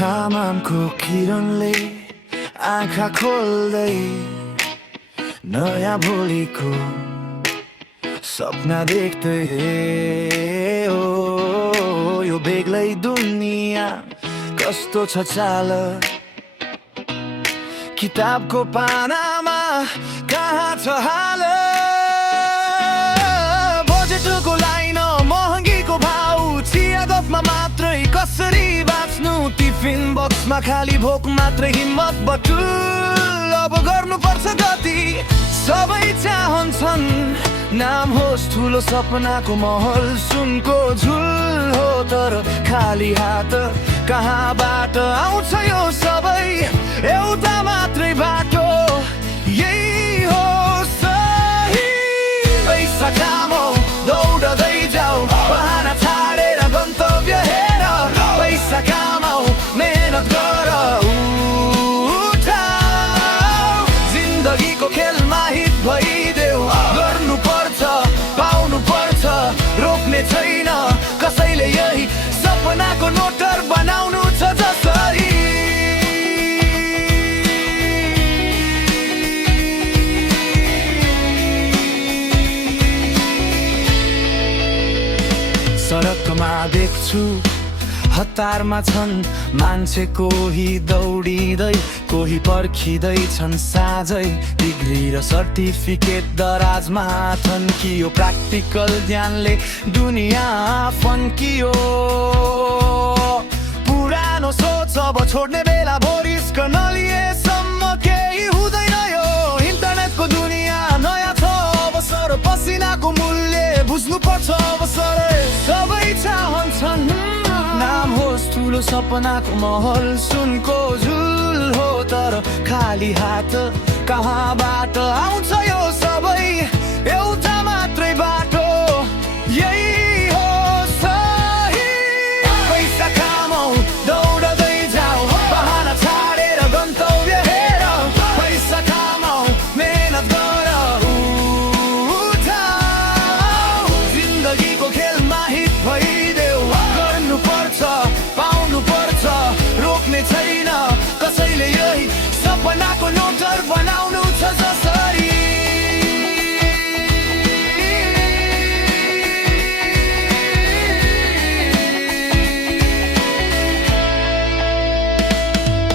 घामको किरणले आँखा खोल्दै नयाँ भोलिको सपना देख्दै हो। यो बेग्लै दुनियाँ कस्तो छ चाल, किताबको पानामा कहाँ छ हाल। बजेटको लाइन, महँगीको भाउ, चिया गफमा मात्रै कसरी बाँच्नु, टिफिन बक्समा खाली भोक मात्रै हिम्मत बटुल अब गर्नुपर्छ गति। सबै चाहन्छन् नाम होस् ठुलो सपनाको महल, सुनको झुल हो तर खाली हात कहाँबाट आउँछ यो सबै, एउटा मात्रै बाटो यही हो सही। पैसा कमाऊ, दौडदै जाऊ, बहाना छाडेर गन्तव्य हेर। पैसा कमाऊ, मेहनत गर, उठाऊ, जिन्दगीको खेलमा हिट भइदेऊ। गर्नुपर्छ, पाउनुपर्छ, रोक्ने छैन कसैले, यही सपनाको नोटर बनाउनु छ जसरी। सडकमा देख्छु हतारमा छन् मान्छे, कोही दौडिँदै कोही पर्खिँदैछन् साझै। डिग्री र सर्टिफिकेट दराजमा थन्कियो, प्र्याक्टिकल ज्ञानले दुनियाँ फन्कियो। पुरानो सोच अब छोड्ने बेला, भोरिस्क नलिएसम्म केही हुँदैन यो। इन्टरनेटको दुनियाँ नयाँ छ अवसर, पसिनाको मूल्य बुझ्नुपर्छ अवसर। सबै चाहन्छन् नाम होस् ठुलो सपनाको महल, सुनको झुल हो तर खाली हात कहाँबाट आउँछ यो सबै, एउटा मात्रै बाटो यही हो सही। पैसा कमाऊ, दौडदै जाऊ, बहाना छाडेर गन्तव्य हेर। पैसा कमाऊ, मेहनत गर, उठाऊ, जिन्दगीको खेलमा हिट भइदेऊ। गर्नुपर्छ, पाउनुपर्छ, रोक्ने छैन कसैले, यही सपनाको नोटर बनाउनु छ जसरी।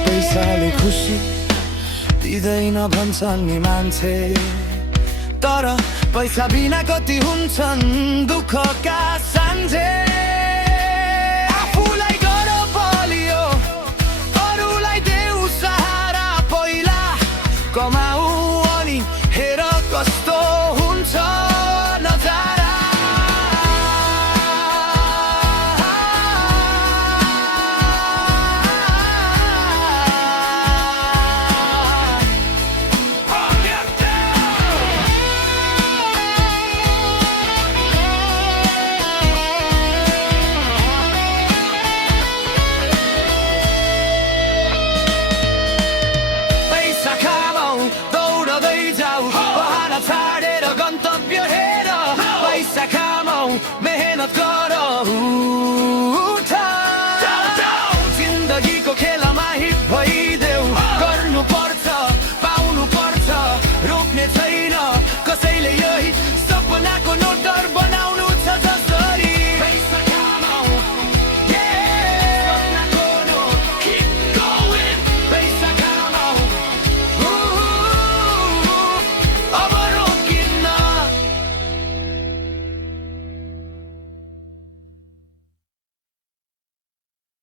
पैसाले खुसी दिँदैन भन्छन् नि मान्छे, तर पैसा बिना कति हुन्छन् दुःखका सान्छे। आफूलाई गर बलियो, अरूलाई देऊ सहारा, पहिला कमा